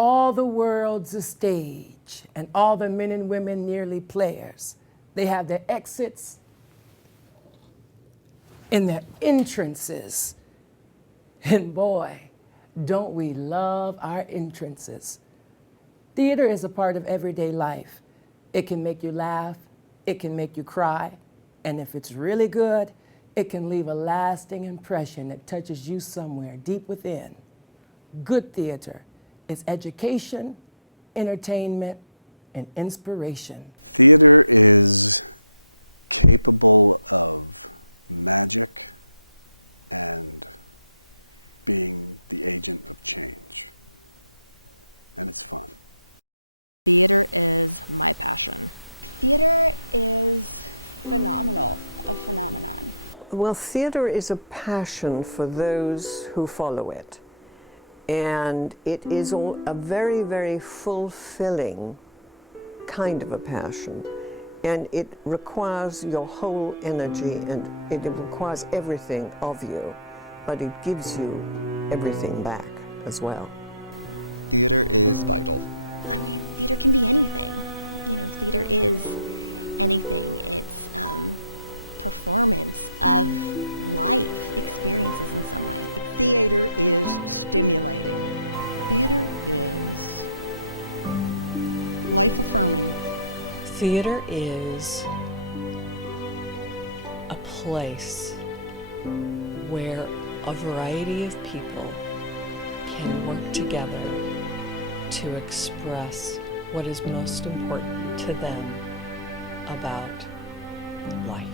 All the world's a stage, and all the men and women nearly players. They have their exits and their entrances. And boy, don't we love our entrances. Theater is a part of everyday life. It can make you laugh, it can make you cry, and if it's really good, it can leave a lasting impression that touches you somewhere deep within. Good theater is education, entertainment, and inspiration. Theater is capable of magic and being the agent of change. And it's fun. Theater is my passion. Theater is phenomenal, a phenomenon. Well, theater is a passion for those who follow it. And it is a very, very fulfilling kind of a passion. And it requires your whole energy, and it requires everything of you, but it gives you everything back as well. Theater is vital. I mean, theater can be anything. You know, theater is anything. It's performance of life experiences in some way. Theater is stimulating. Theater is life-affirming. Theater is a place where a variety of people can work together to express what is most important to them about life.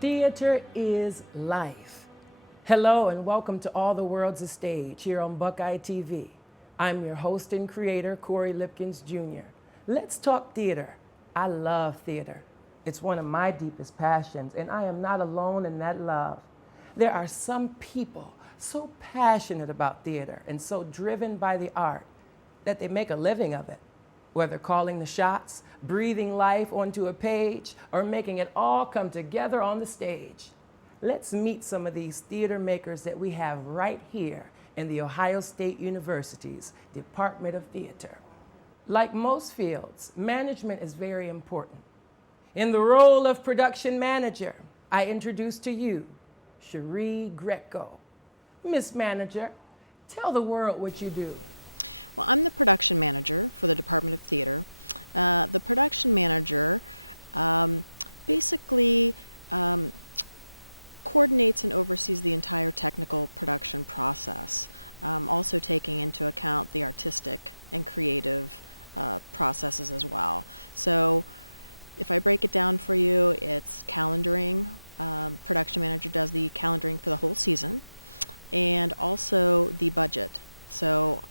Theater is life. Hello and welcome to All the World's a Stage here on Buckeye TV. I'm your host and creator, Corey Lipkins Jr. Let's talk theater. I love theater. It's one of my deepest passions, and I am not alone in that love. There are some people so passionate about theater and so driven by the art that they make a living of it, whether calling the shots, breathing life onto a page, or making it all come together on the stage. Let's meet some of these theater makers that we have right here in the Ohio State University's Department of Theater. Like most fields, management is very important. In the role of production manager, I introduce to you Cherie Greco. Miss Manager, tell the world what you do. Well, I'm the production manager for the Department of Theater. The production manager basically coordinates and oversees the entire technical production process, also taking into account the artistic and creative processes as well. So if I break it down for you, it's calendaring. Production manager does the calendaring for the whole season, and also the budget. So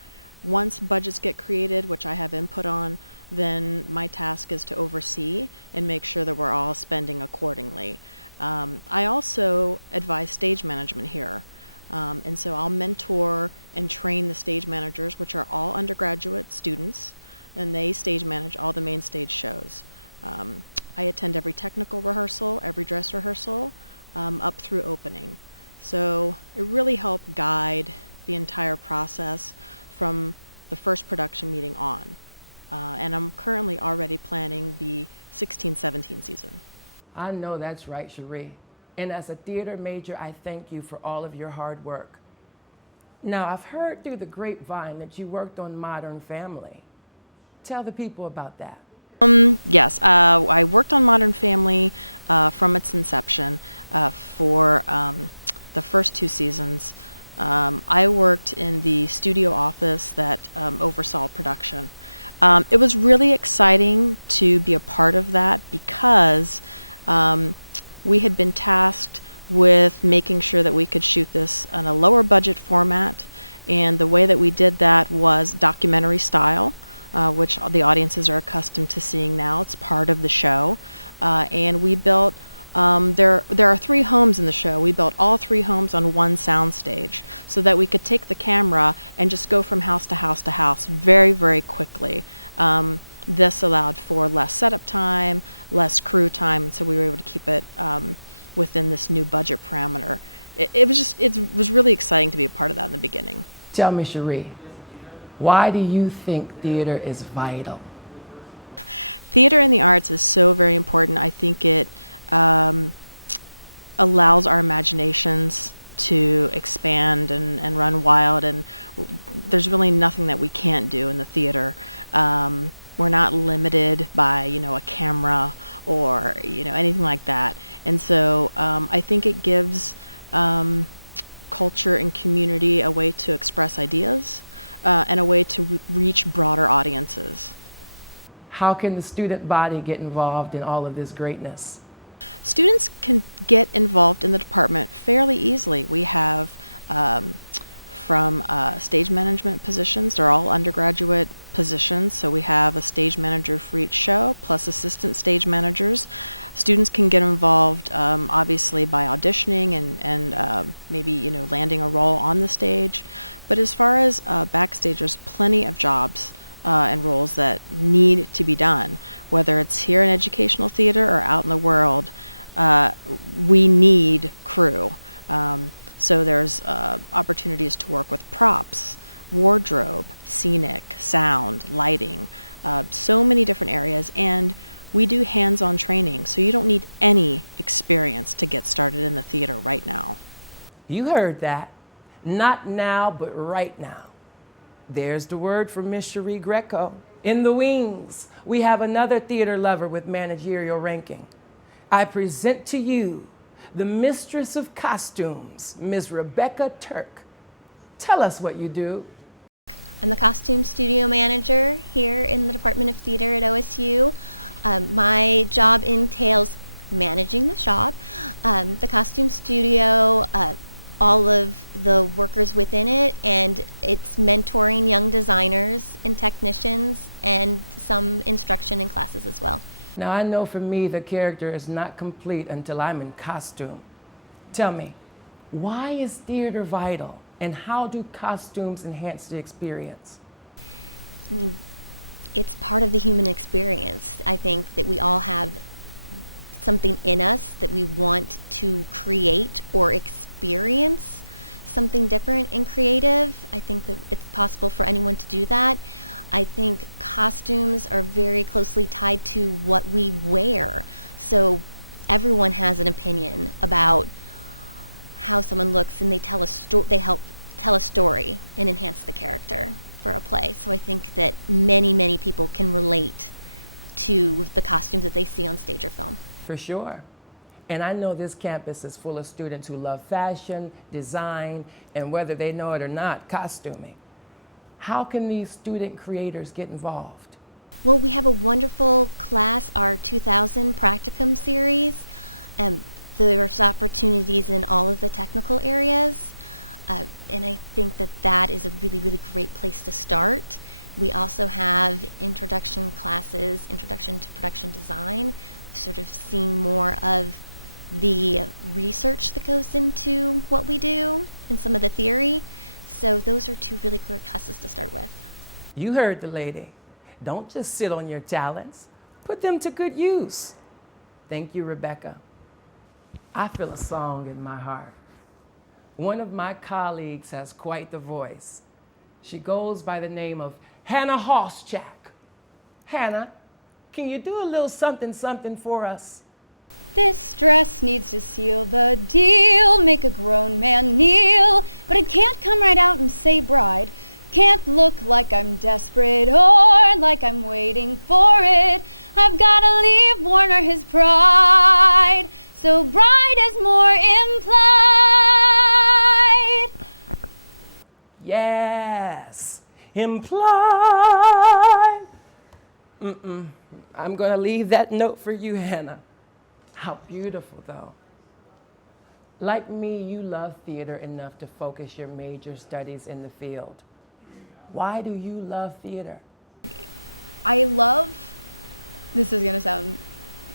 once budgets get created, which I have input on, then my task is to oversee and make sure that we're all spending accordingly. I also advise stage management here. And so I'll mentor and train the stage managers, which are all undergraduate students, and they stage manage all the main stage shows. I attend every technical rehearsal, every dress rehearsal, up through opening. So it really helped guide the entire process from the first production meeting on. And I'm currently already planning the 16-17 season. I know that's right, Cherie. And as a theater major, I thank you for all of your hard work. Now, I've heard through the grapevine that you worked on Modern Family. Tell the people about that. Yes, I worked on Modern Family from its inception for the first 2 seasons. I worked in the studio office that oversaw production. It was really exciting to be a part of that because we had been tasked with making sure that we could shoot this in a lower budget format, and the way that we did that was documentary style, which the audiences are accustomed to seeing now. It's part of the show, and we built there are 3 homes in the show. We built all 3 homes on one soundstage so that we could take the camera and just go from house to house to house very, very quickly. This allowed for less setup time, less crew time, and so we were able to keep it within this new budget parameter. It was really exciting to be a part of that in the beginning. Tell me, Cherie, why do you think theater is vital? Theater in the arts is so very important. I think it allows our imaginations to expand and run wild, and there's really nothing that we can't do in the theater. We're not limited by, a camera or, anything like that. And so I think it gives culture and community a way to express ideas and a way to reach broader audiences. How can the student body get involved in all of this greatness? Students can get involved in the department fairly easily. We have from stage management positions. They're all undergraduate positions, so we have a stage manager for each show, plus assistant stage managers. Students can get involved, obviously, by auditioning and maybe, landing a role on the stage. But as far as backstage, there's plenty of jobs and roles that need to be done, whether it's here in educational theater or out in the world. We need crew. So there's opportunities to work with props, wardrobe, scenic, sound, lighting, so many different areas. And we do hands-on training, so you don't need any experience to get started in the theater right now. You heard that. Not now, but right now. There's the word from Miss Cherie Greco. In the wings, we have another theater lover with managerial ranking. I present to you the mistress of costumes, Ms. Rebecca Turk. Tell us what you do. I'm the costume studio manager here in the Department of Theater at OSU. My job entails managing the shop, the costume studio, all of the workers within it, and it's mentoring young designers and technicians and some instruction in classes as well. Now, I know for me the character is not complete until I'm in costume. Tell me, why is theater vital, and how do costumes enhance the experience? I mean, it's part of the human experience. I think that we all have something in us that we want to create or experience something different and creative. I think that it's possible for anyone to do that. I think costumes are very closely tied to what we wear. So everyone has an opinion about how someone looks, and they help tell a story and enhance the character for a play. So I think that many people can relate to the costumes that they see on stage or film. For sure. And I know this campus is full of students who love fashion, design, and whether they know it or not, costuming. How can these student creators get involved? Well, we have a wonderful class, our 2000 practicum series. There's opportunities in all of the technical areas. And I think that that is a really great place to start. We also have introduction classes, introduction to production design, sort of seeing more of the research that goes into what we do and some of the theory. So those are two really great classes to start with. You heard the lady. Don't just sit on your talents. Put them to good use. Thank you, Rebecca. I feel a song in my heart. One of my colleagues has quite the voice. She goes by the name of Hannah Hoschak. Hannah, can you do a little something for us? This dress needs to seal the deal, make a grown man kneel, but it can't come right out and say bride. Can't look like I'm desperate or like I'm waiting for it. I've gotta leave Warner his pride, so bride is more implied. Yes, implied. I'm gonna leave that note for you, Hannah. How beautiful, though. Like me, you love theater enough to focus your major studies in the field. Why do you love theater? This is gonna sound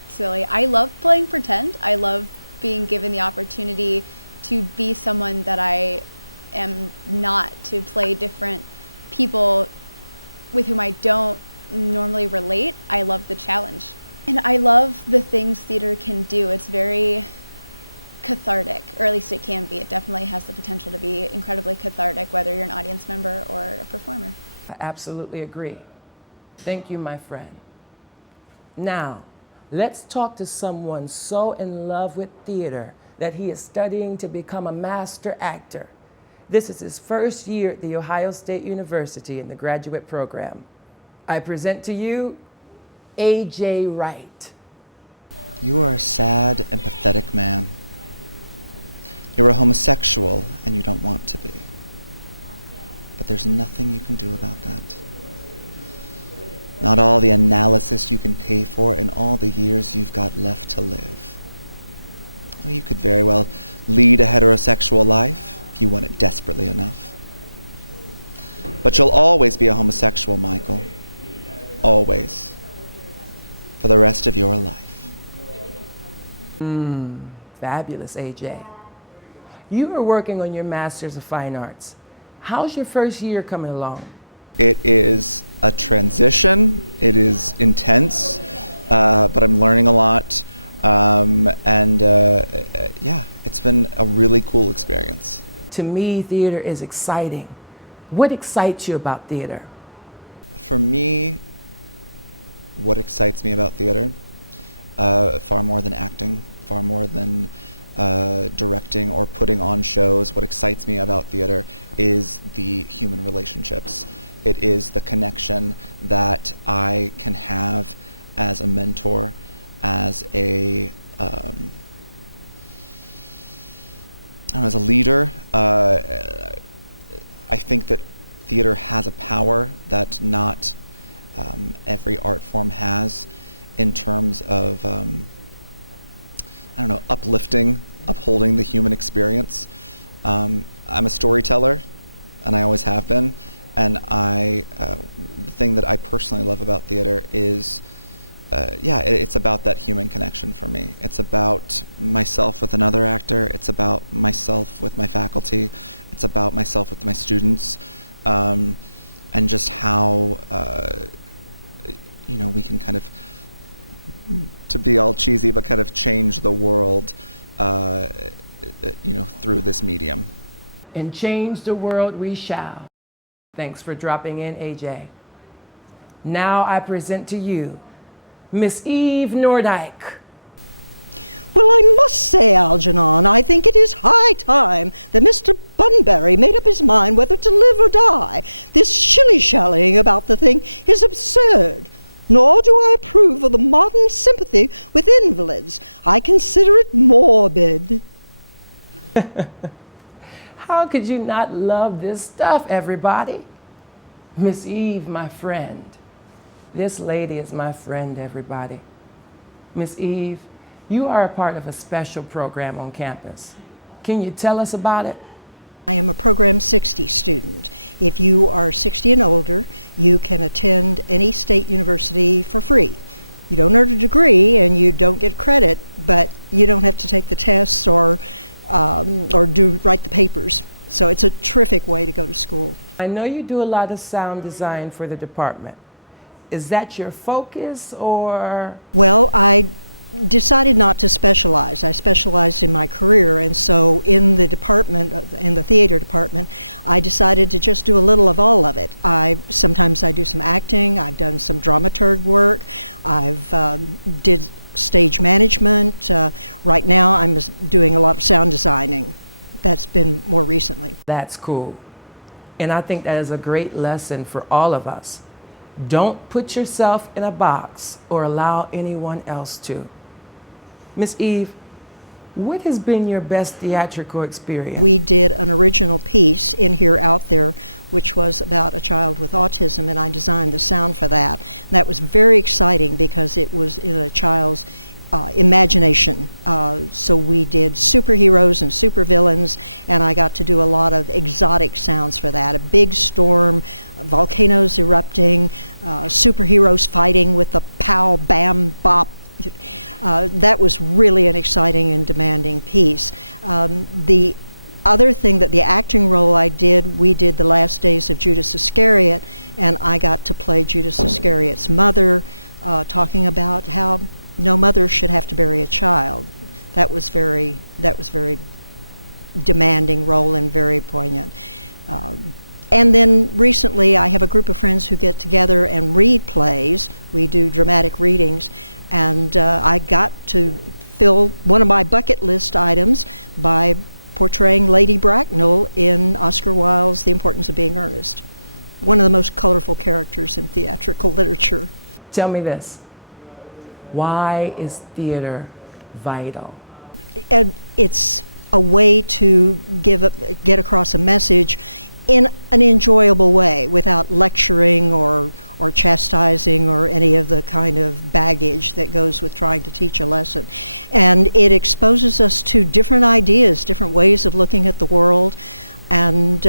silly, I love playing pretend. I love being given the opportunity to be someone that I am not, to play different people with whom I don't normally relate. I love the challenge. And I love the things theater can do. It's very cathartic, or at least it can be. It definitely has the potential to be incredibly cathartic, whether you're an audience member or a performer. I absolutely agree. Thank you, my friend. Now, let's talk to someone so in love with theater that he is studying to become a master actor. This is his first year at The Ohio State University in the graduate program. I present to you A.J. Wright. You are a sad and pathetic man. You're a homosexual and you don't want to be. But there's nothing you can do about that. Not all the analysis you can pay for in all the years you've got left to live. Oh, you could very well lead a heterosexual life if you want it desperately enough. But you'll always be a homosexual, Michael. Always. For the rest of your life. Fabulous, AJ. You are working on your Master's of Fine Arts. How's your first year coming along? It is a transition. It is intense, but I'm learning a lot. Yeah, it's been a really cool experience. To me, theater is exciting. What excites you about theater? For me, what excites me about theater, far more than acting, far more than directing or putting on shows, what excites me about theater is the human relationships. It is the connection that I can have as a mentor, as a as a leader. I think that theater has a power that not every art form has in terms of, uplifting, upholding the human experience. I'm a storyteller, and I always have been. And the thing that I personally love about theater is, it's about that human connection for me. It's about myself with another actor. It's about myself with my faculty. It's about myself with my students, and just how, we can kind of, to be all cheesy, but kind of change the world, through this medium. And change the world we shall. Thanks for dropping in, AJ. Now I present to you Miss Eve Nordyke. Well, I must say, Algernon, I think it is high time that Mr. Bunbury made up his mind whether to live or die. This shilly-shallying about the thing is absurd. Nor do I approve of the modern sympathy with invalids. I consider it morbid. How could you not love this stuff, everybody? Miss Eve, my friend. This lady is my friend, everybody. Miss Eve, you are a part of a special program on campus. Can you tell us about it? I am a Program 60 student. If you are 60 and older, you can attend any state university for free. You don't earn a degree and you don't get credit, but you don't have to take the tests or write the papers. So it's a terrific way to go to school. I know you do a lot of sound design for the department. Is that your focus, or? Well, I decided not to specialize. I specialized in my career, and so in the department, in the theater department, I decided to just do a little of all of it. Sometimes I do some acting, I've done some dramaturg work, I've did stage management. Right now I'm doing a lot of sound designing. That's been more recently. That's cool. And I think that is a great lesson for all of us. Don't put yourself in a box or allow anyone else to. Miss Eve, what has been your best theatrical experience? We did an original piece, In Here, Out There, which was about a child with autism, and I designed the sound for that. And that was very exciting because it was in a child's imagination. So we did superheroes and supervillains, and I got to do a lot of exotic sounds for that. A big storm, volcanoes erupting, superheroes fighting with the pow, bam, bop. That was really an exciting and demanding piece. The other thing that the acting role we did The Last Days of Judas Iscariot, and I got to play Judas Iscariot's mother, talking about how no mother should have to bury a child. That was very demanding role and very poignant. And then recently I have a group of friends who get together and read plays. We do dramatic readings, and I got to fill one of my bucket list items by portraying Lady Bracknell in Oscar Wilde's The Importance of Being Earnest, one of the most colorful characters in theatrical literature. Tell me this. Why is theater vital? And it's a way to get across a message in an enjoyable way without lecturing or chastising or any of the kind of baggage that goes with trying to teach a lesson. And it exposes us to different ideas, different ways of looking at the world, and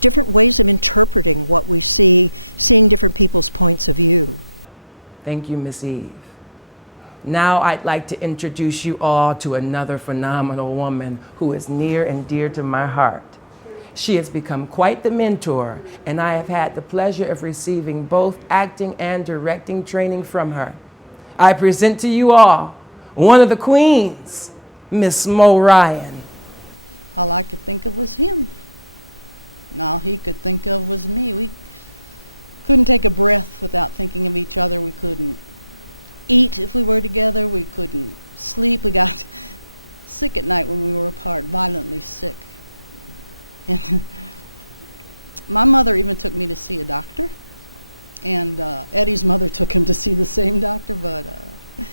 different ways of interpreting what we see, seeing different people's points of view. Thank you, Miss Eve. Now I'd like to introduce you all to another phenomenal woman who is near and dear to my heart. She has become quite the mentor, and I have had the pleasure of receiving both acting and directing training from her. I present to you all one of the queens, Miss Mo Ryan. All I could think of was him. And all he could think of was me. We couldn't take a breath without thinking of each other. We couldn't eat if we were together. We couldn't sleep. We got sick at night when we were apart, violently sick. And my mother even took me to see a doctor, and Eddie's mother took him to see the same doctor, but the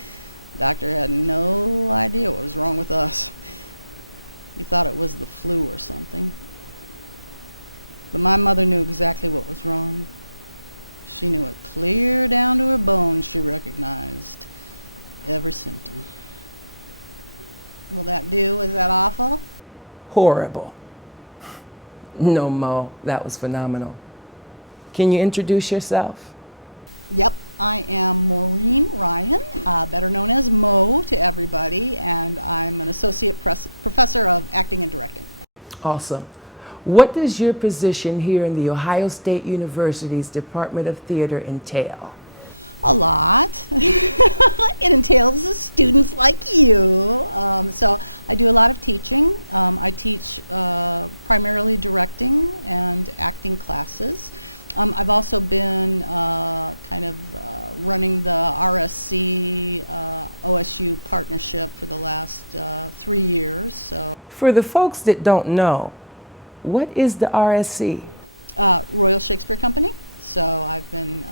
doctor had no idea what was wrong with us. He thought it was the flu or something. But my mother knew exactly what was wrong. She knew it clear down to her bones. She recognized every symptom. Will that do? Is that awful? Horrible. No, Mo, that was phenomenal. Can you introduce yourself? Yep, I am Maureen Ryan, better known as Mo to everybody, and I'm an associate professor of acting and directing. Awesome. What does your position here in the Ohio State University's Department of Theater entail? A lot. It entails students like you. So I do a lot of teaching. I teach primarily directing and acting classes. I've also been running the RSC OSU partnership for the last 3 years. So, for the folks that don't know, what is the RSC? Royal Shakespeare Company. So I've been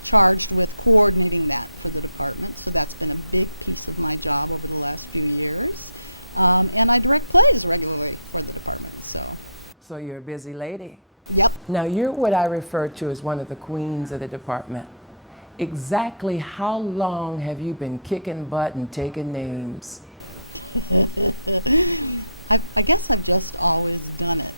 charged with coordinating that for the department. So that's been a big piece of my job over the last few years. And I direct plays regularly for the department. So you're a busy lady. Yep. Now you're what I refer to as one of the queens of the department. Exactly how long have you been kicking butt and taking names? I guess I've just always done it.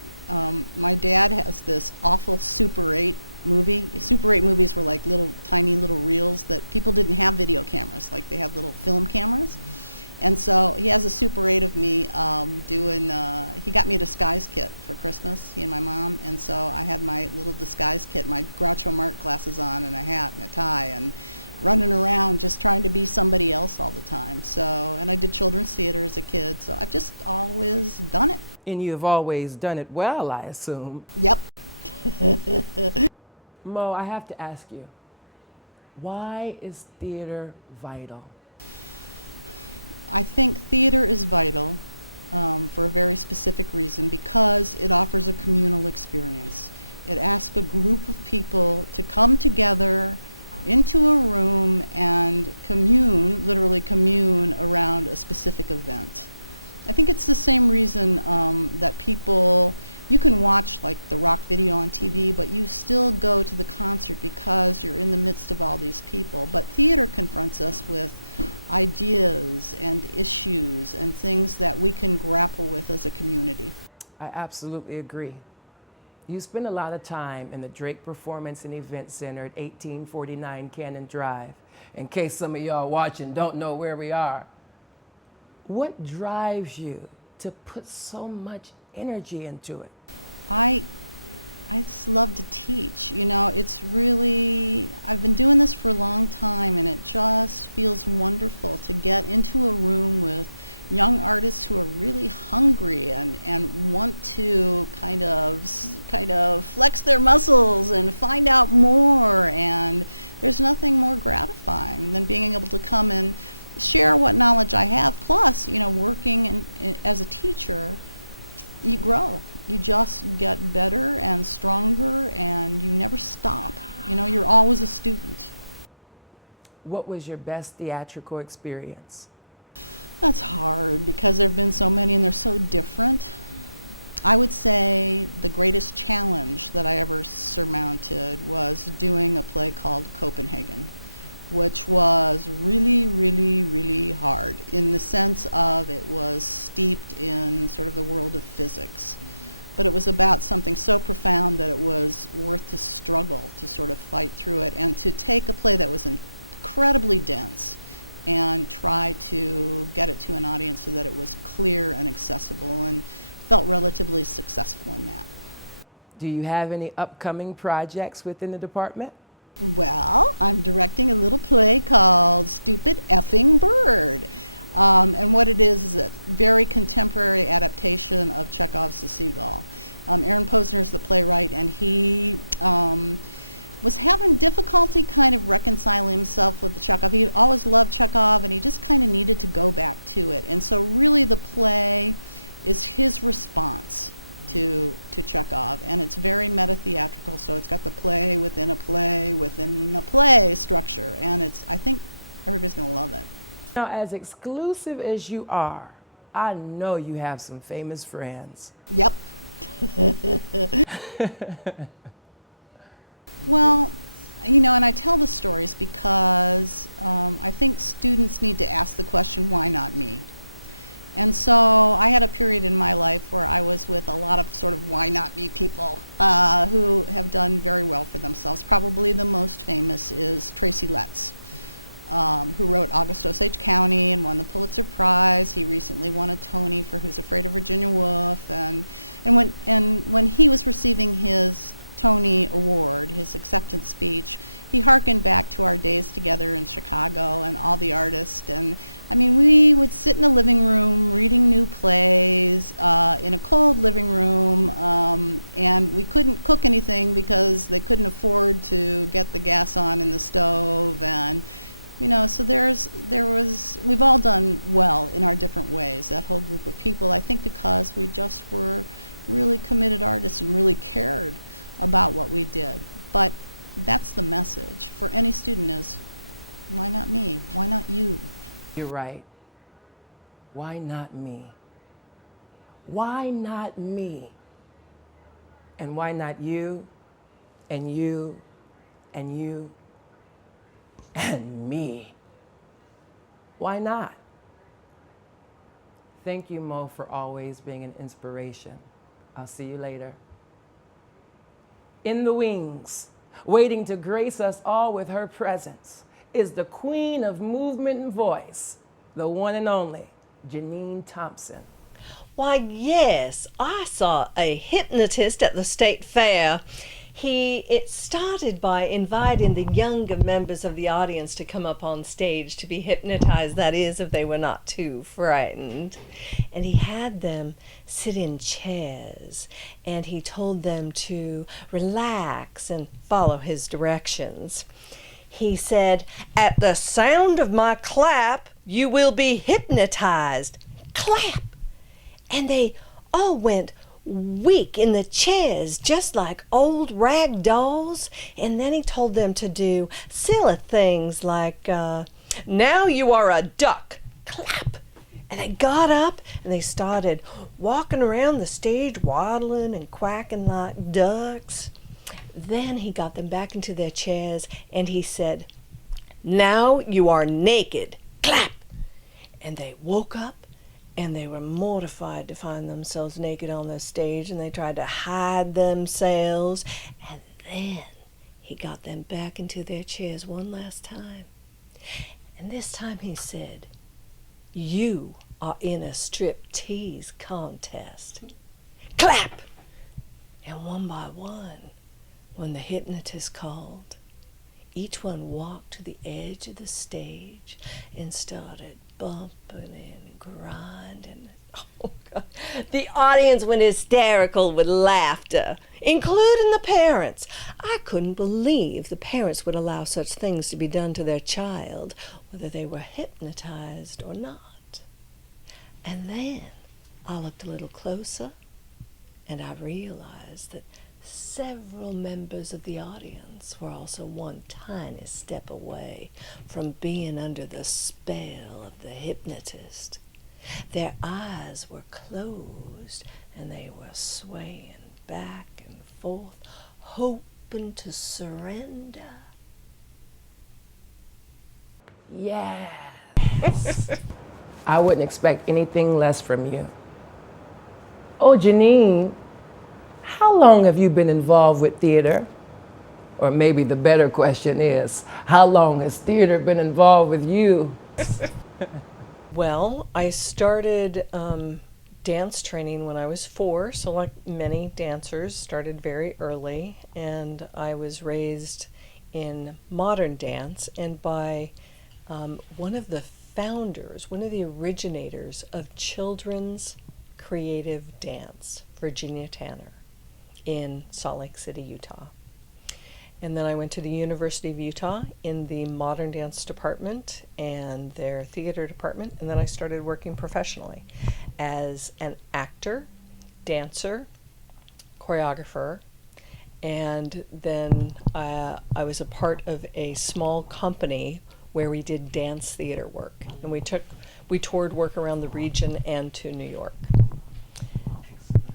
My dad has this awful Super 8 movie. Super 8 movies were like tiny little reels that people didn't have video cameras, like they had little film cameras. And so he has a Super 8 of me he got me a disguise kit for Christmas, he and my mom, and so I had my little disguise kit, my Groucho Marx glasses on and a hat and a tie, and running around just trying to be somebody else all the time. So, and I did children's theater as a kid, so I've just always done it. And you've always done it well, I assume. Yep. Mo, I have to ask you, why is theater vital? I think theater is vital for a very specific reason, because it offers a communal experience. It asks a group of people to come together into a room and literally commune around a specific event. I think it's the same reason that you can watch like the rock video on TV, but you still go to the concert because you're in the midst of all these people. But theater confronts us with ideas and issues and things that we can grapple with as a community. I absolutely agree. You spend a lot of time in the Drake Performance and Event Center at 1849 Cannon Drive. In case some of y'all watching don't know where we are. What drives you to put so much energy into it? I I just love to teach. You know, it's really, I've been doing this for a long time, and it just feels wonderful to get into a room with young artists who are really hungry and want to kind of flex their muscles and find out more. And there's nothing more gratifying than being able to come and share what knowledge I have. Plus, you know, working as a teacher, you grow. You just get better and stronger, and you never stop. You know, you're always a student. What was your best theatrical experience? That's hard because there have been so many and they're so different. I would say the greatest challenge that I ever surmounted was doing a play called Copenhagen, which was really, really, really hard in the sense of it was steeped in sort of the world of physics. But it was about something so profound that it was worth the struggle to sort of fight through it and to take a play that was incredibly dense and try to get it to an audience so that it was clear and accessible, and felt relatively successful in that. Do you have any upcoming projects within the department? Well, I'm directing a little play called Stupid Effing Bird. And what it is a very contemporary adaptation of Chekhov's The Seagull. Aaron Posner is the playwright, and he was having difficulty kind of reconciling himself with the Chekhov. He always loved Chekhov, and he just kind of needed to go back to it. And so really the play is his response to Chekhov, and it's very meta-theatrical, so it's got the play within a play within a play structure, and I think everybody's going to love it. Now, as exclusive as you are, I know you have some famous friends. Yep. Well, you know, and I tell the stories because I think students need to ask the question, why not me? And so I had a period in my life where I was with a lot of sort of why not me people who have done very well for themselves. Probably the most famous is Tracy Letts, who wrote August Osage County and won the Pulitzer Prize. He recently won a Tony for Who's Afraid of Virginia Woolf. And when he was receiving his Tony Award, his acceptance speech, he hearkened back to our days together in Chicago and all the artists. And I mean, we would sit in a living room reading new plays in a cold living room, and we couldn't cook anything because they couldn't afford to get the gas on in the stove. And you know, so we've all done well in our different ways, that whole group of people, I think because we just were really committed artists and really cared about what we did. But that's the message for any student is, why not me? Why not you? You're right. Why not me? Why not me? And why not you, and you, and you, and me? Why not? Thank you, Mo, for always being an inspiration. I'll see you later. In the wings, waiting to grace us all with her presence, is the queen of movement and voice, the one and only Janine Thompson. Why, yes, I saw a hypnotist at the state fair. It started by inviting the younger members of the audience to come up on stage to be hypnotized, that is, if they were not too frightened. And he had them sit in chairs, and he told them to relax and follow his directions. He said, "At the sound of my clap, you will be hypnotized." Clap! And they all went weak in the chairs, just like old rag dolls. And then he told them to do silly things like, "Now you are a duck." Clap! And they got up and they started walking around the stage, waddling and quacking like ducks. Then he got them back into their chairs and he said, "Now you are naked." Clap! And they woke up and they were mortified to find themselves naked on the stage, and they tried to hide themselves. And then he got them back into their chairs one last time. And this time he said, "You are in a striptease contest." Clap! And one by one, when the hypnotist called, each one walked to the edge of the stage and started bumping and grinding. Oh, God. The audience went hysterical with laughter, including the parents. I couldn't believe the parents would allow such things to be done to their child, whether they were hypnotized or not. And then I looked a little closer, and I realized that several members of the audience were also one tiny step away from being under the spell of the hypnotist. Their eyes were closed, and they were swaying back and forth, hoping to surrender. Yes. I wouldn't expect anything less from you. Oh, Janine, how long have you been involved with theater? Or maybe the better question is, how long has theater been involved with you? Well, I started dance training when I was 4, so like many dancers, started very early, and I was raised in modern dance and by one of the founders, one of the originators of children's creative dance, Virginia Tanner, in Salt Lake City, Utah. And then I went to the University of Utah in the modern dance department and their theater department, and then I started working professionally as an actor, dancer, choreographer, and then I was a part of a small company where we did dance theater work, and we toured work around the region and to New York.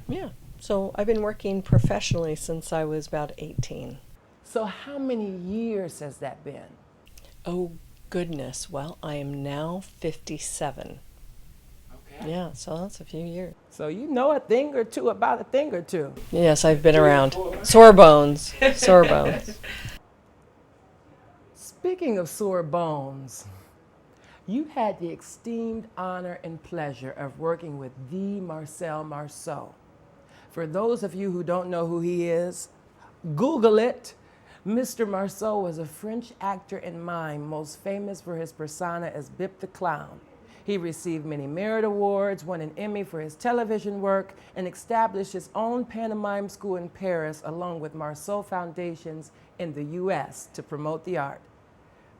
Yeah, so I've been working professionally since I was about 18. So how many years has that been? Oh, goodness. Well, I am now 57. Okay. Yeah, so that's a few years. So you know a thing or two about a thing or two. Yes, I've been around. Sore bones. Sore bones. Speaking of sore bones, you had the esteemed honor and pleasure of working with the Marcel Marceau. For those of you who don't know who he is, Google it. Mr. Marceau was a French actor and mime, most famous for his persona as Bip the Clown. He received many merit awards, won an Emmy for his television work, and established his own pantomime school in Paris, along with Marceau Foundations in the U.S. to promote the art.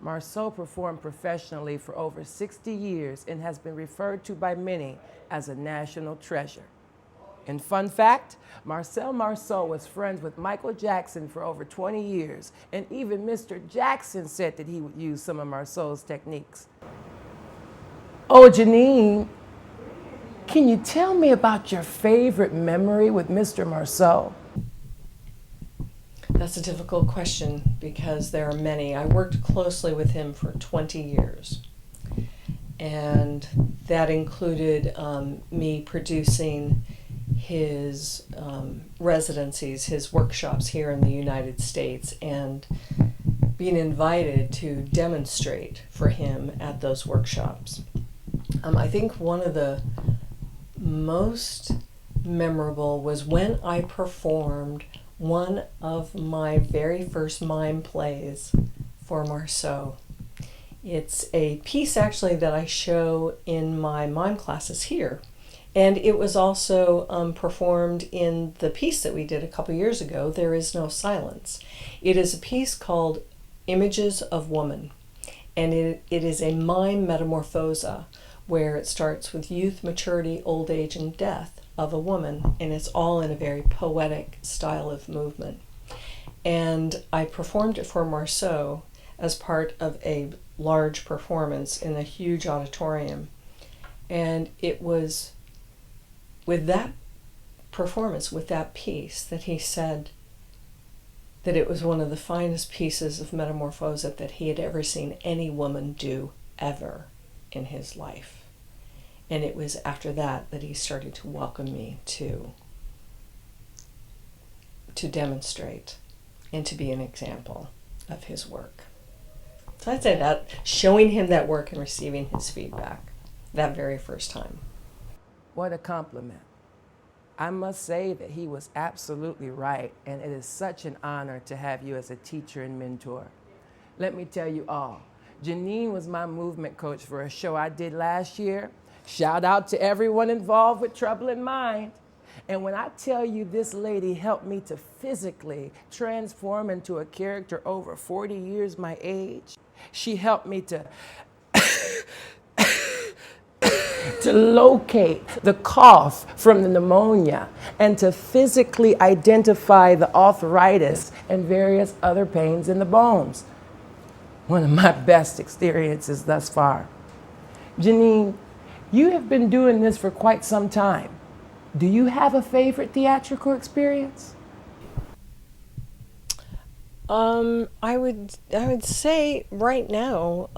Marceau performed professionally for over 60 years and has been referred to by many as a national treasure. And fun fact, Marcel Marceau was friends with Michael Jackson for over 20 years, and even Mr. Jackson said that he would use some of Marceau's techniques. Oh, Janine, can you tell me about your favorite memory with Mr. Marceau? That's a difficult question because there are many. I worked closely with him for 20 years. And that included me producing his residencies, his workshops here in the United States, and being invited to demonstrate for him at those workshops. I think one of the most memorable was when I performed one of my very first mime plays for Marceau. It's a piece actually that I show in my mime classes here. And it was also performed in the piece that we did a couple years ago, There Is No Silence. It is a piece called Images of Woman. And it is a mime metamorphosa where it starts with youth, maturity, old age, and death of a woman. And it's all in a very poetic style of movement. And I performed it for Marceau as part of a large performance in a huge auditorium. And it was with that performance, with that piece, that he said that it was one of the finest pieces of metamorphosis that he had ever seen any woman do ever in his life. And it was after that that he started to welcome me to demonstrate and to be an example of his work. So I'd say that, showing him that work and receiving his feedback that very first time. What a compliment. I must say that he was absolutely right, and it is such an honor to have you as a teacher and mentor. Let me tell you all, Janine was my movement coach for a show I did last year. Shout out to everyone involved with Trouble in Mind. And when I tell you this lady helped me to physically transform into a character over 40 years my age, she helped me to locate the cough from the pneumonia and to physically identify the arthritis and various other pains in the bones. One of my best experiences thus far. Janine, you have been doing this for quite some time. Do you have a favorite theatrical experience? I would say right now,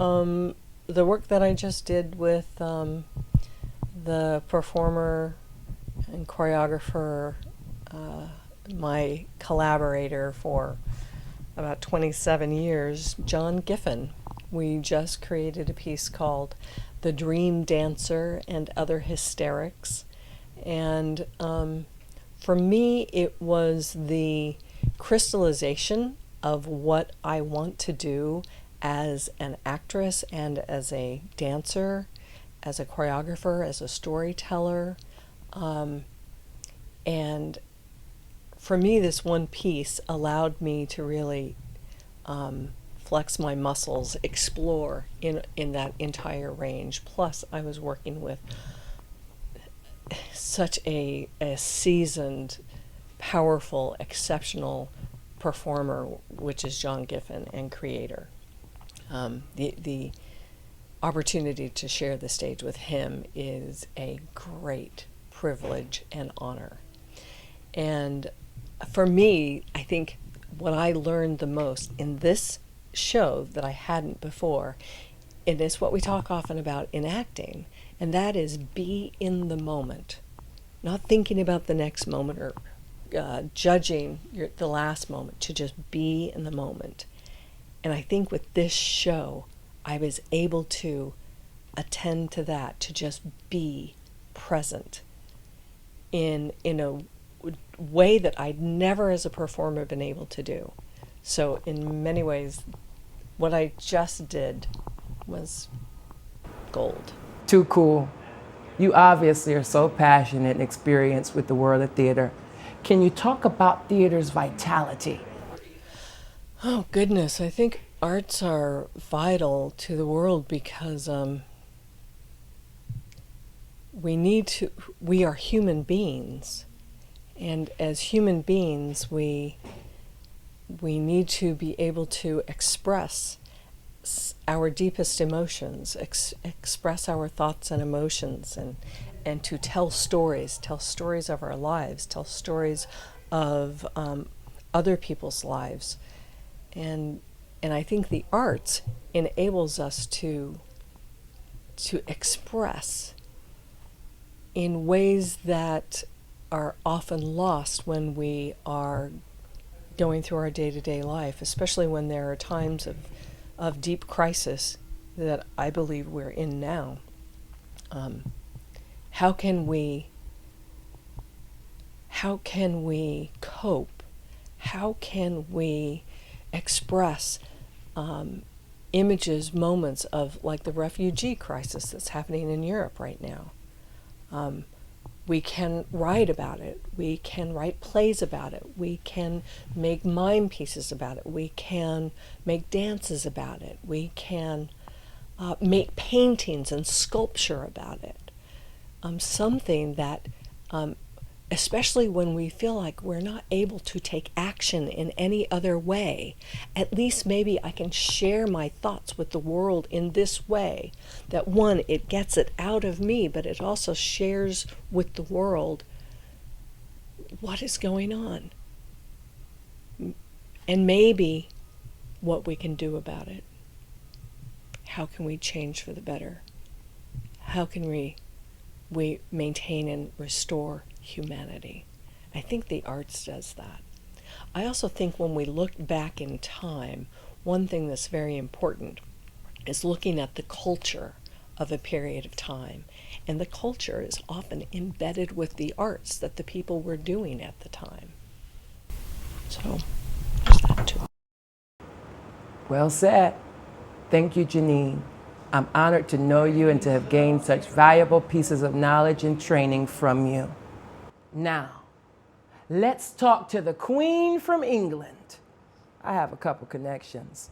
the work that I just did with the performer and choreographer, my collaborator for about 27 years, John Giffen. We just created a piece called The Dream Dancer and Other Hysterics. And for me, it was the crystallization of what I want to do as an actress and as a dancer, as a choreographer, as a storyteller. And for me, this one piece allowed me to really flex my muscles, explore in that entire range. Plus, I was working with such a seasoned, powerful, exceptional performer, which is John Giffen, and creator. The opportunity to share the stage with him is a great privilege and honor. And for me, I think what I learned the most in this show that I hadn't before, and it's what we talk often about in acting, and that is be in the moment. Not thinking about the next moment or judging the last moment, to just be in the moment. And I think with this show, I was able to attend to that, to just be present in a way that I'd never as a performer been able to do. So in many ways, what I just did was gold. Too cool. You obviously are so passionate and experienced with the world of theater. Can you talk about theater's vitality? Oh goodness, I think arts are vital to the world because we are human beings, and as human beings we need to be able to express our deepest emotions, express our thoughts and emotions, and to tell stories of our lives, tell stories of other people's lives. And I think the arts enables us to express in ways that are often lost when we are going through our day-to-day life, especially when there are times of deep crisis that I believe we're in now. How can we cope? How can we express images, moments of like the refugee crisis that's happening in Europe right now? We can write about it. We can write plays about it. We can make mime pieces about it. We can make dances about it. We can make paintings and sculpture about it. Something that, especially when we feel like we're not able to take action in any other way, at least maybe I can share my thoughts with the world in this way. That one, it gets it out of me, but it also shares with the world what is going on. And maybe what we can do about it. How can we change for the better? How can we maintain and restore humanity? I think the arts does that. I also think when we look back in time, one thing that's very important is looking at the culture of a period of time And the culture is often embedded with the arts that the people were doing at the time. So there's that too. Well said. Thank you, Janine. I'm honored to know you and to have gained such valuable pieces of knowledge and training from you. Now, let's talk to the Queen from England. I have a couple connections.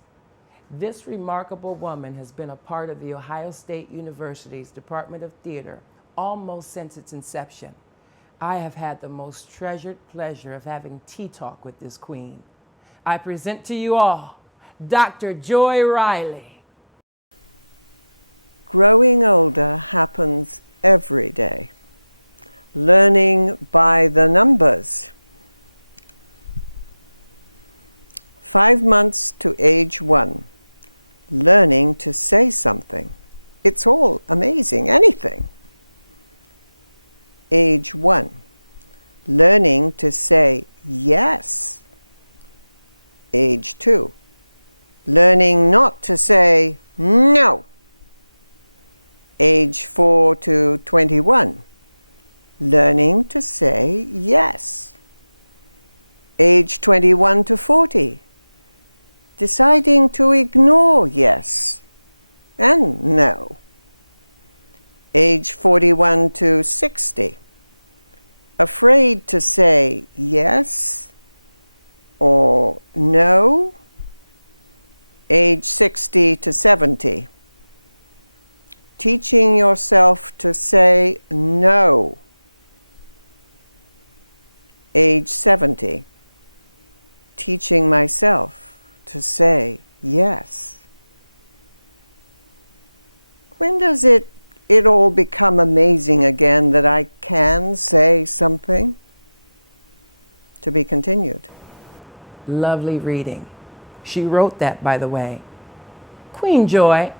This remarkable woman has been a part of the Ohio State University's Department of Theater almost since its inception. I have had the most treasured pleasure of having tea talk with this queen. I present to you all Dr. Joy Riley. Growing older happens every day. Learning by the numbers. 5 months to age 1. Learning to say something. It's all amazing, anything. Age 1. Learning to say yes. Age 2. Learning not to say no. Age 4 to 21. Learning to say yes. Age 21 to 40. Deciding to ignore yes and no. Age 41 to 60. Afraid to say yes or no. Age 60 to 70. Teaching yourself to say no. Age 70. Teaching myself to say yes. When does it all become amazing again that I can say something? To be continued. Lovely reading. She wrote that, by the way. Queen Joy,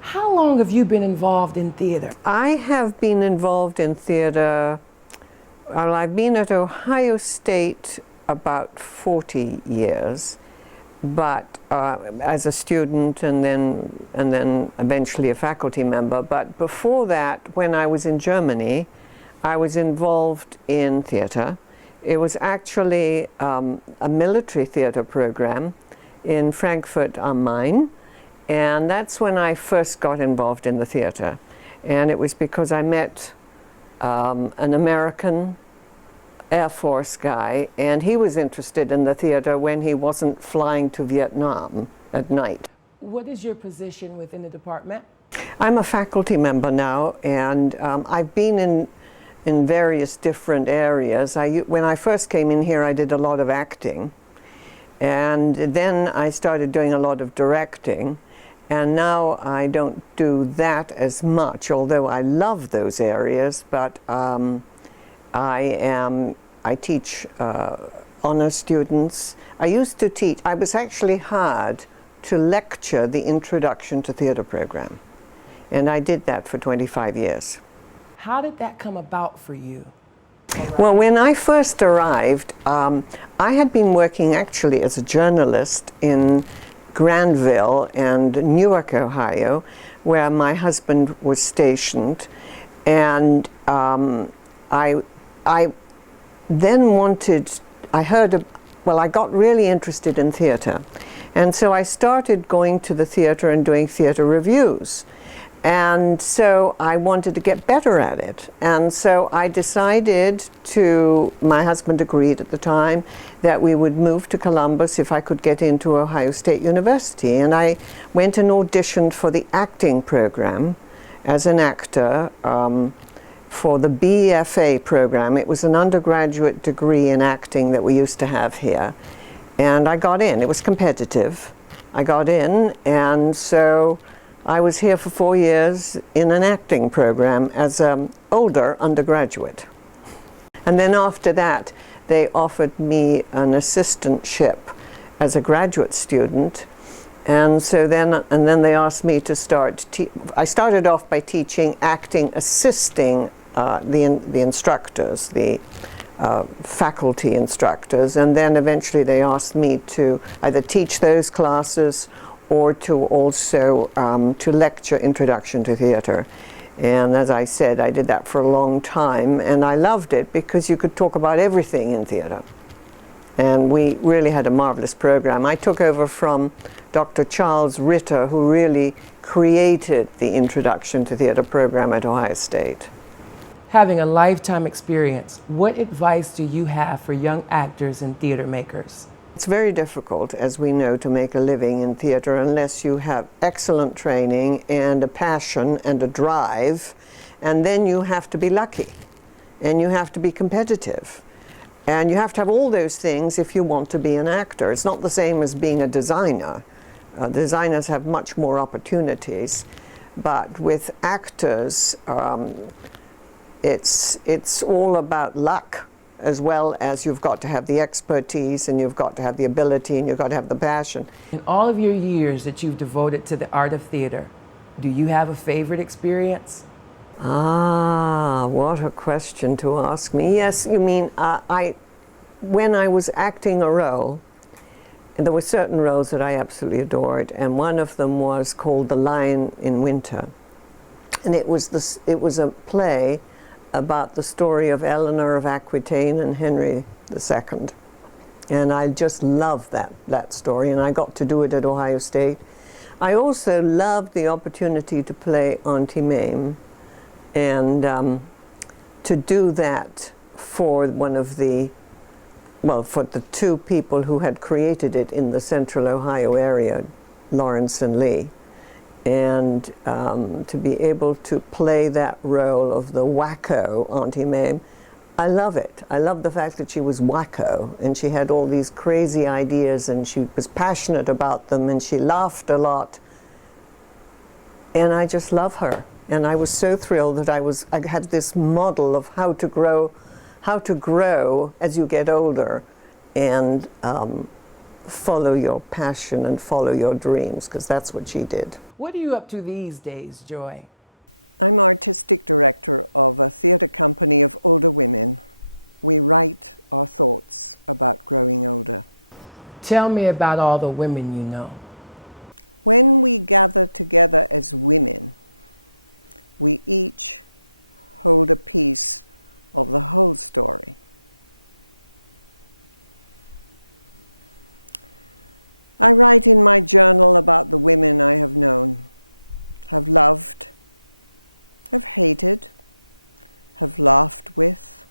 how long have you been involved in theater? I have been involved in theater, well, I've been at Ohio State about 40 years, but as a student and then eventually a faculty member. But before that, when I was in Germany, I was involved in theater. It was actually a military theater program in Frankfurt am Main, and that's when I first got involved in the theater. And it was because I met an American Air Force guy, and he was interested in the theater when he wasn't flying to Vietnam at night. What is your position within the department? I'm a faculty member now, and I've been in various different areas. When I first came in here, I did a lot of acting, and then I started doing a lot of directing, and now I don't do that as much, although I love those areas, but I teach honor students. I used to teach, I was actually hired to lecture the Introduction to Theater program, and I did that for 25 years. How did that come about for you? Well, when I first arrived, I had been working actually as a journalist in Granville and Newark, Ohio, where my husband was stationed, and I then I got really interested in theater, and so I started going to the theater and doing theater reviews. And so I wanted to get better at it. And so I decided my husband agreed at the time, that we would move to Columbus if I could get into Ohio State University. And I went and auditioned for the acting program as an actor for the BFA program. It was an undergraduate degree in acting that we used to have here. And I got in. It was competitive. I got in, and so I was here for 4 years in an acting program as an older undergraduate. And then after that, they offered me an assistantship as a graduate student. And so then they asked me to start. I started off by teaching acting, assisting the instructors, the faculty instructors, and then eventually they asked me to either teach those classes or to also to lecture Introduction to Theater. And as I said, I did that for a long time, and I loved it because you could talk about everything in theater. And we really had a marvelous program. I took over from Dr. Charles Ritter, who really created the Introduction to Theater program at Ohio State. Having a lifetime experience, what advice do you have for young actors and theater makers? It's very difficult, as we know, to make a living in theater unless you have excellent training and a passion and a drive, and then you have to be lucky, and you have to be competitive, and you have to have all those things if you want to be an actor. It's not the same as being a designer. Designers have much more opportunities, but with actors, it's all about luck, as well as you've got to have the expertise, and you've got to have the ability, and you've got to have the passion. In all of your years that you've devoted to the art of theater, do you have a favorite experience? Ah, what a question to ask me. Yes, you mean, when I was acting a role, there were certain roles that I absolutely adored, and one of them was called The Lion in Winter. And it was a play about the story of Eleanor of Aquitaine and Henry II. And I just loved that story, and I got to do it at Ohio State. I also loved the opportunity to play Auntie Mame, and to do that for for the two people who had created it in the central Ohio area, Lawrence and Lee. And to be able to play that role of the wacko Auntie Mame, I love it. I love the fact that she was wacko, and she had all these crazy ideas, and she was passionate about them, and she laughed a lot. And I just love her. And I was so thrilled that I had this model of how to grow as you get older, and follow your passion and follow your dreams, because that's what she did. What are you up to these days, Joy? I'm artistic director of a theater company of older women. We write our thoughts about growing older. Tell me about all the women you know. When we gather together as women, we each hold a piece of the whole story. I write in my journal about the women I have known, have loved, have hated, have laughed with,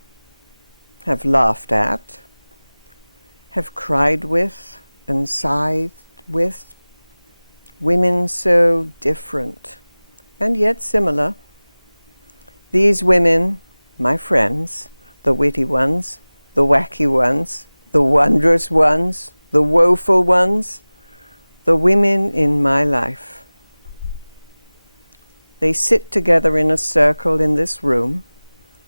have laughed at, have cried with and sighed with. Women so different and yet similar. These women, my friends, the witty ones, the wacky ones, the wondrous ones, the woeful ones, the women in my life. They sit together in a circle in this room,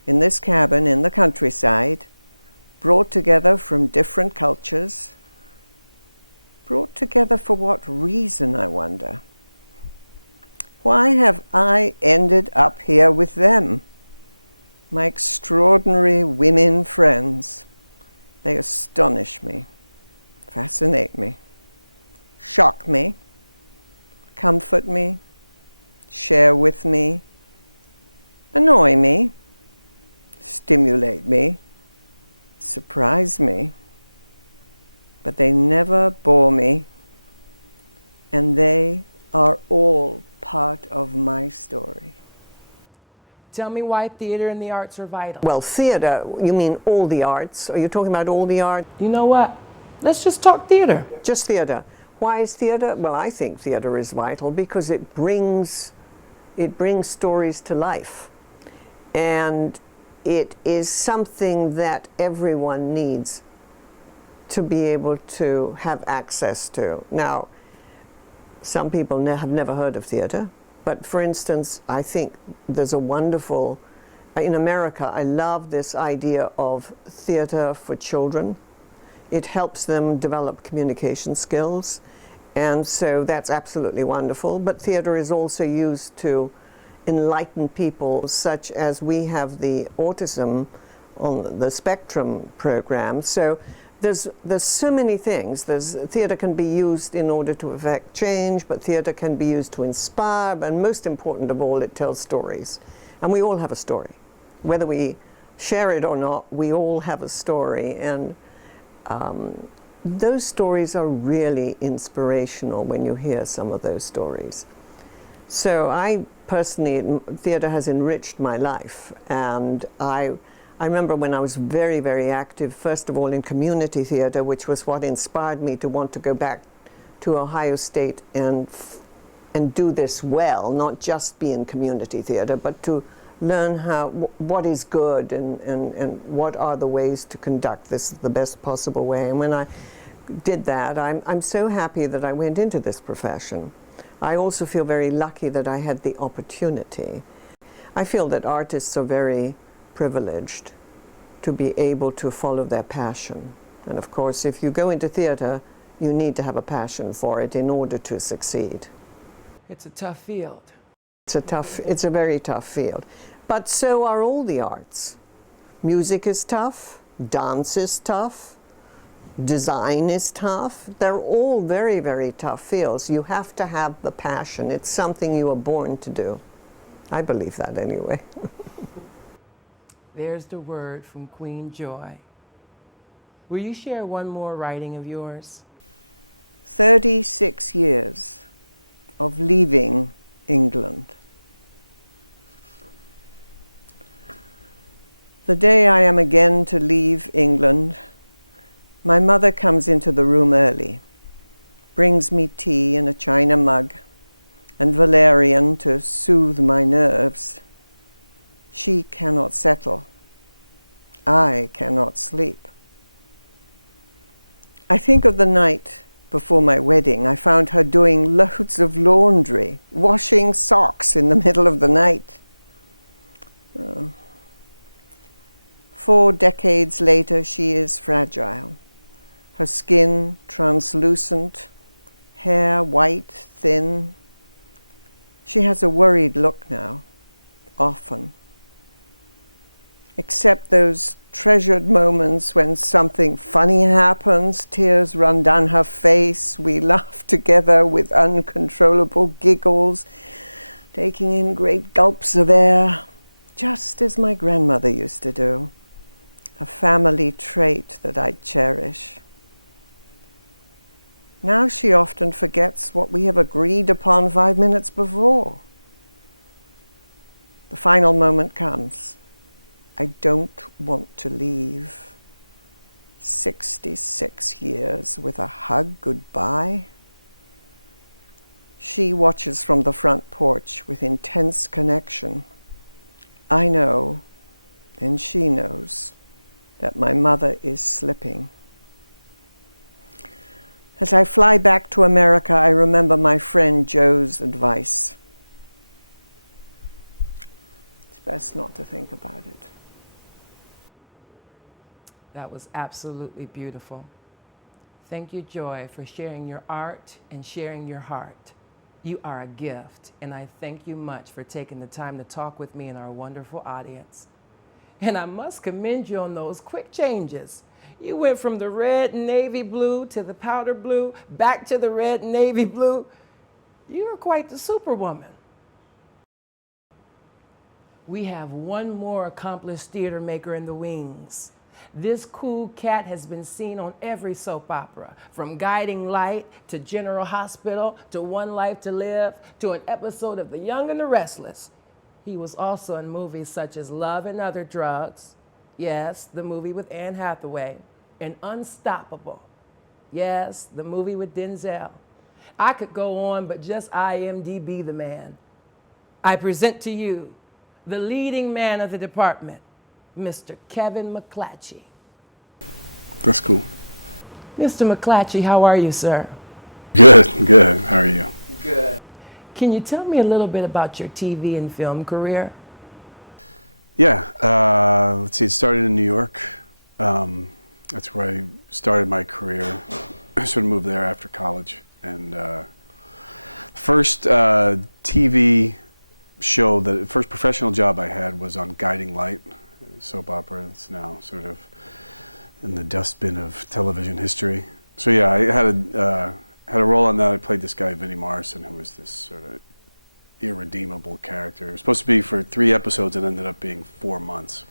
in this cabin in the countryside, brought together from different cultures. Brought together for what reason, I wonder? Why have I ended up here with them? My extraordinary women friends. They astonish me, fascinate me, shock me, comfort me, share with me, annoy me, stimulate me, surprise me. But they never bore me, and they are all part of my story. Tell me why theater and the arts are vital. Well, theater, you mean all the arts? Are you talking about all the art? You know what? Let's just talk theater. Just theater. Why is theater? Well, I think theater is vital because it brings stories to life. And it is something that everyone needs to be able to have access to. Now, some people have never heard of theater, but for instance, I think there's a wonderful, in America, I love this idea of theater for children. It helps them develop communication skills, and so that's absolutely wonderful. But theater is also used to enlighten people, such as we have the autism on the Spectrum program. So there's so many things. Theater can be used in order to effect change, but theater can be used to inspire, and most important of all, it tells stories. And we all have a story. Whether we share it or not, we all have a story, and those stories are really inspirational when you hear some of those stories. So I personally, theater has enriched my life, and I remember when I was very, very active, first of all in community theater, which was what inspired me to want to go back to Ohio State and do this well, not just be in community theater, but to learn what is good and what are the ways to conduct this the best possible way. And when I did that, I'm so happy that I went into this profession. I also feel very lucky that I had the opportunity. I feel that artists are very privileged to be able to follow their passion. And of course, if you go into theater, you need to have a passion for it in order to succeed. It's a tough field. It's a very tough field. But so are all the arts. Music is tough, dance is tough, design is tough. They're all very, very tough fields. You have to have the passion. It's something you are born to do. I believe that anyway. There's the word from Queen Joy. Will you share one more writing of yours? 36 years of leaving England. The day I am again to leave England, my mother comes into the room early, brings me tea in a china mug and valerian to soothe my nerves. She cannot settle. I cannot sleep. I think of the night before my wedding. I found her doing loads of laundry, washing socks in the middle of the night. 4 decades later, she is fragile. Her skin translucent, hair white, thin. She has a worried look now, often. Except those treasured moments when something funny happens, tears run down her face, we laugh together with uncontrollable giggles, taking in great gulps of air, just as my grandmother used to do, a family trait that I cherish. Now she often forgets what we have agreed upon 5 minutes before. The final moment comes. I don't want to leave. 66 years with a hug goodbye. She watches from the front porch with intense connection. I know, and she knows, that my mother is slipping. As I fly back to America, I remember my friend Joe's advice. It's best not to think about it. That was absolutely beautiful. Thank you, Joy, for sharing your art and sharing your heart. You are a gift, and I thank you much for taking the time to talk with me and our wonderful audience. And I must commend you on those quick changes. You went from the red and navy blue to the powder blue, back to the red and navy blue. You are quite the superwoman. We have one more accomplished theater maker in the wings. This cool cat has been seen on every soap opera, from Guiding Light to General Hospital to One Life to Live to an episode of The Young and the Restless. He was also in movies such as Love and Other Drugs, yes, the movie with Anne Hathaway, and Unstoppable, yes, the movie with Denzel. I could go on, but just IMDb the man. I present to you the leading man of the department, Mr. Kevin McClatchy. That's cool. Mr. McClatchy, how are you, sir? Good, good. How are you? Good. Can you tell me a little bit about your TV and film career? Yeah, let's see, it started in New York. That's where I started my career. I sort of moved there after college. And the first TV show, the first professional job I had was on Guiding Light, soap opera. It's now sort of in the dustbin of television history. So yeah, I had a role on that. I played this guy, Vinnie Morrison, who was this sort of irredeemable character. It was supposed to be for 3 episodes. It ended up being 4 months.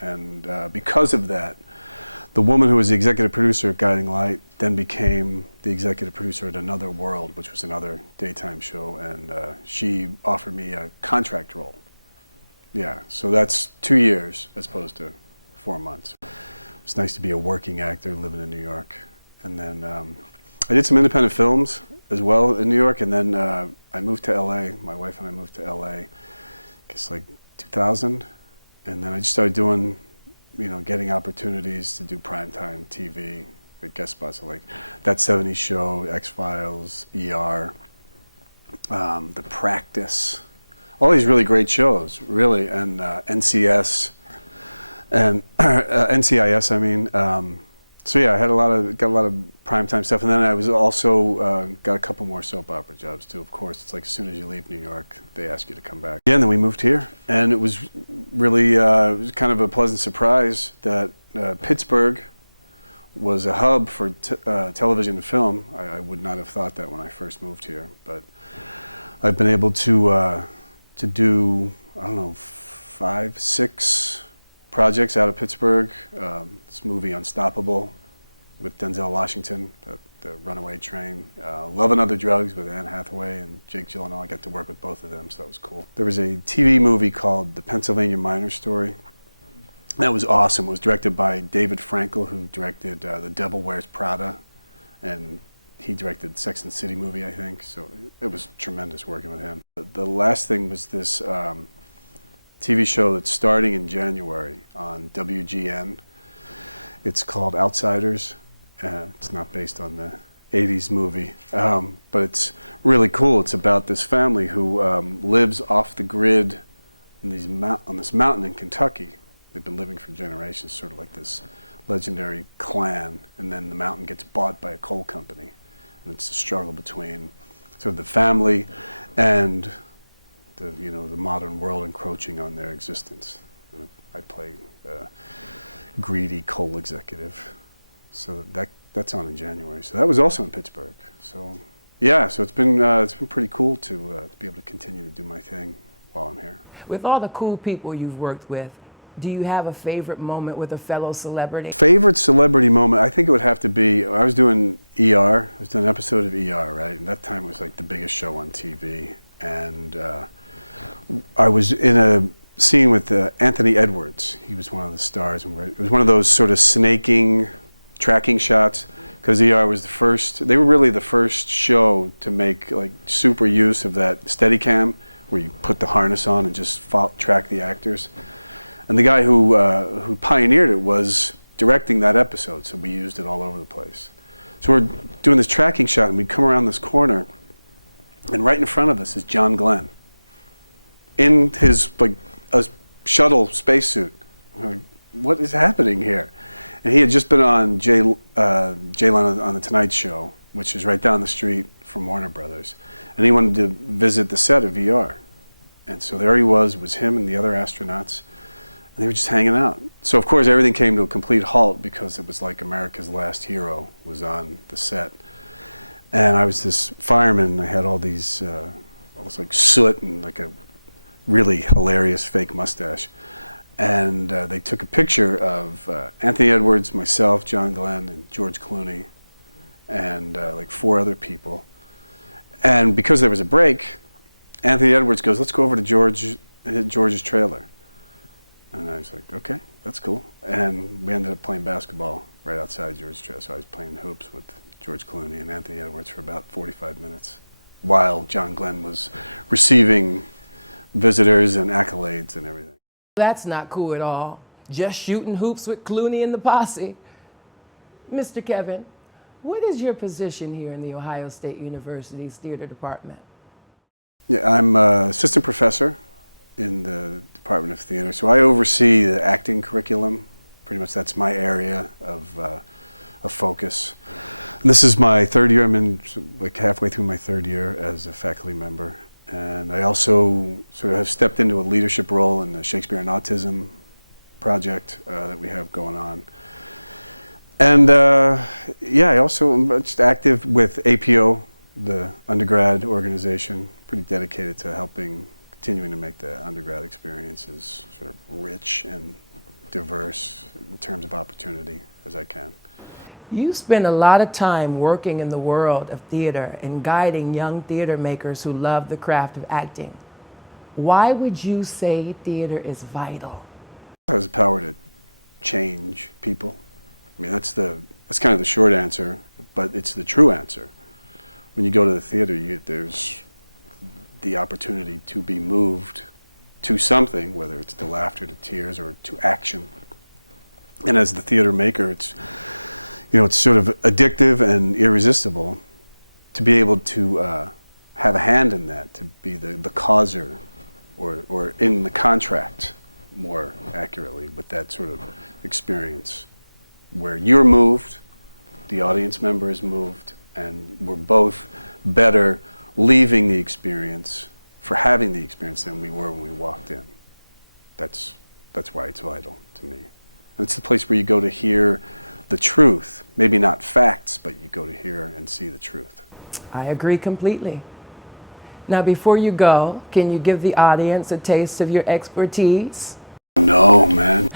And because of that, the woman who was the executive producer of Guiding Light then became the executive producer at Another World, which was another daytime show, and she offered me a contract role. Yeah, so that's 2 years as opposed to 4 months. It's nice to be a working actor living in New York. And then I did some independent films as well in New York, and then I moved to LA. My wife and I moved to LA, I guess like 2000, and then I just started doing, getting opportunities to do primetime TV, guest spots like That 70s Show, X-Files, ER, The Practice, all these really great shows, really, and NCS, and NCIS, I mean. So yeah, I had got a lot of primetime stuff, and then I was also got a couple more soap opera jobs too. Of course, it's like as soon as you leave New York, they ask you to come back. Yeah, and then we moved here, and it was really it was kind of a pleasant surprise that Pittsburgh was a hub for television and film. I would not have thought that when I first moved here, but I've been able to do, I don't know, 5, 6 projects out of Pittsburgh. This movie Unstoppable with Denzel Washington, the Runaway Train. Love and Other Drugs with Anne Hathaway and Jake Gyllenhaal. I got to work with both of them, so that was cool. There was a TV movie called The Pennsylvania Miner Story. That was awesome. It was directed by David Frankel, who directed The Devil Wears Prada, and he directed Sex and the City movie, I think. So it was tremendous working with him. The last thing was this TV show that's starting in January on WGN. It's called Outsiders. It's not based on the 80s movie, but it's really cool. It's about this family who lives off the grid in on this mountain in Kentucky. They've been living for generations, sort of like this legendary clan, and then the mountain gets bought by a coal company. And it's a struggle between sort of the family and the modern world encroaching on their existence. And I play a greedy coal executive. So that's on in January. So that was also in Pittsburgh. So yeah, so it's been pretty cool to be able to continue to do my thing while I'm here. With all the cool people you've worked with, do you have a favorite moment with a fellow celebrity? Favorite celebrity moment, I think it would have to be, I was doing ER. I was doing an episode of ER, right? And that time was like the biggest show on TV. And I was in a scene with Anthony Edwards. He was one of the stars. And it was one of those sort of snaking, tracking shots, because ER was they were really the first show to make like super use of that Steadicam, where you put the harness on and just track the actors. And the guy who pioneered it was directing that episode, so we used it all over the place. So we're doing this tracking shot, and we come around this corner, and right in front of us is John Glenn in his a shuttle spacesuit. We're like, what is happening here? And he had just been on Jay Leno on the Tonight Show, which is right down the street from Warner Brothers, and he wanted to visit the set of VR. And so there he was him and the other astronauts. And they were just hanging out. So of course everything came to a complete halt because it was like America's Last Hero was on the set. And I was this fireman, and I had all these, almost like soot and like a really hilarious fake mustache. And they took a picture of Anthony Edwards, myself, John Glenn, and George Clooney, and like 4 other people. And because there was a break, Anthony Edwards goes, let's go over to George's trailer. And I was like, okay, that's cool. And we ended up playing basketball right outside George's trailer. So I was playing hoops with George Clooney and Anthony Edwards for about 45 minutes while John Glenn was receiving visitors and accolades and everything. That's not cool at all. Just shooting hoops with Clooney and the posse. Mr. Kevin, what is your position here in the Ohio State University's theater department? Yeah, I'm assistant professor in the Department of Theater. So I oversee the acting curriculum. Pretty much that's my area of focus. And this is my 3rd year. I'm in like halfway through my 3rd year as a faculty member. And I also sort of have stepped into a leadership role in the Shakespeare and Autism project that we have going on. And yeah, I also am just active with APO, the undergrad organization, pretty dedicated to continuing to make the undergrad experiences sort of rich and diverse in terms of opportunity as I can. You spend a lot of time working in the world of theater and guiding young theater makers who love the craft of acting. Why would you say theater is vital? It has the power to change people. I mean, that's kind of the short answer, but it's the true answer. When you go to the theater, there's the opportunity to be moved to something, whether it's to laughter, to tears, or to action. And as the theater maker, it's sort of addictive and irresistible to be able to have a hand in that, to be the causer, or in the contract, more accurately, with that sort of experience where you're moved, the audience member is moved, and we're both better leaving the experience for having the experience than we were when we walked in. That's why it's vital to me. And it's the place where you go to hear the truth, maybe not facts, but you go to hear and see the truth. I agree completely. Now, before you go, can you give the audience a taste of your expertise? No, man.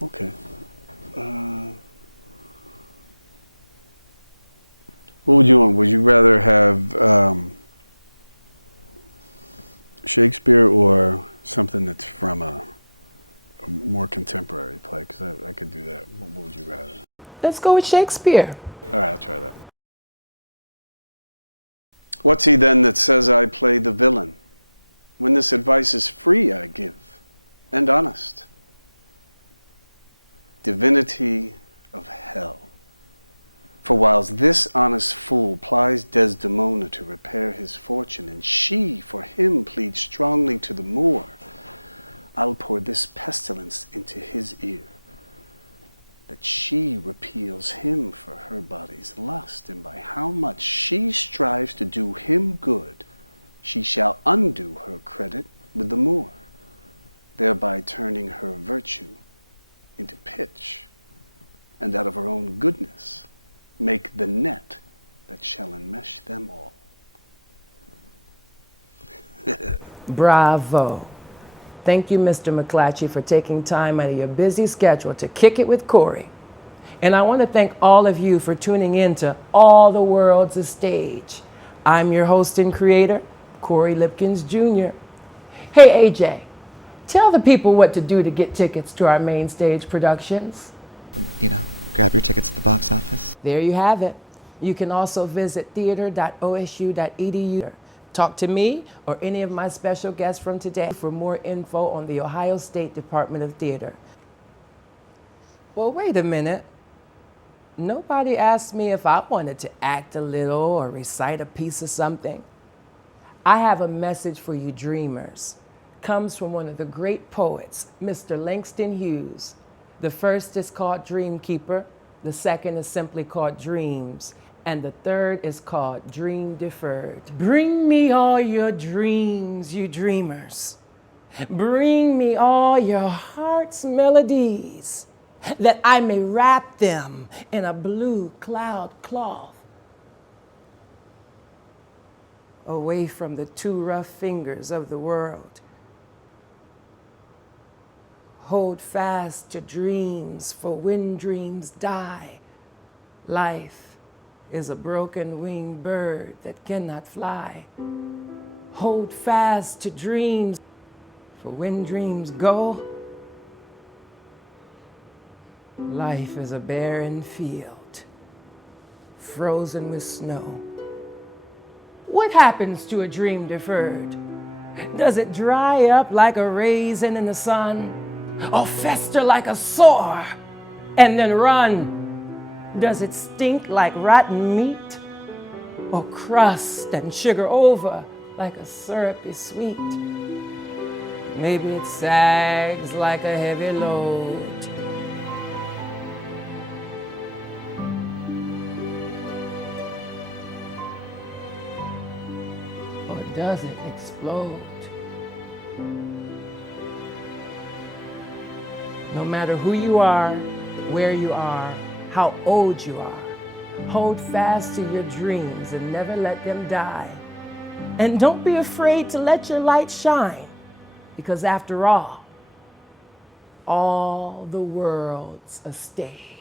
Okay. What would you want? Would you rather have Shakespeare or something that's from a more contemporary play? Because I could do that. What would you rather? Let's go with Shakespeare. All right, I'll try that. What's he then that says I play the villain? When this advice is free I give, and honest. Divinity of hell. For whiles this honest fool plies Desdemona to repair his fortune, and she for him pleads strongly to the Moor, I'll pour this pestilence into his ear, that she repeals him for her body's lust, and by how much she strives to do him good, she shall undo her credit with the Moor, thereby turning her virtue into pitch, and out of her own goodness make the net that shall enmesh them all. Bravo. Thank you, Mr. McClatchy, for taking time out of your busy schedule to kick it with Corey. And I want to thank all of you for tuning in to All the World's a Stage. I'm your host and creator, Corey Lipkins Jr. Hey, AJ, tell the people what to do to get tickets to our main stage productions. Grab your tickets at the box office. There you have it. You can also visit theater.osu.edu. Talk to me or any of my special guests from today for more info on the Ohio State Department of Theater. Well, wait a minute. Nobody asked me if I wanted to act a little or recite a piece of something. I have a message for you dreamers. Comes from one of the great poets, Mr. Langston Hughes. The first is called Dreamkeeper, the second is simply called Dreams, and the third is called Dream Deferred. Bring me all your dreams, you dreamers. Bring me all your heart's melodies, that I may wrap them in a blue cloud cloth, away from the too rough fingers of the world. Hold fast to dreams, for when dreams die, life is a broken-winged bird that cannot fly. Hold fast to dreams, for when dreams go, life is a barren field, frozen with snow. What happens to a dream deferred? Does it dry up like a raisin in the sun? Or fester like a sore and then run? Does it stink like rotten meat? Or crust and sugar over like a syrupy sweet? Maybe it sags like a heavy load. doesn't explode. No matter who you are, where you are, how old you are, hold fast to your dreams and never let them die. And don't be afraid to let your light shine, because after all the world's a stage.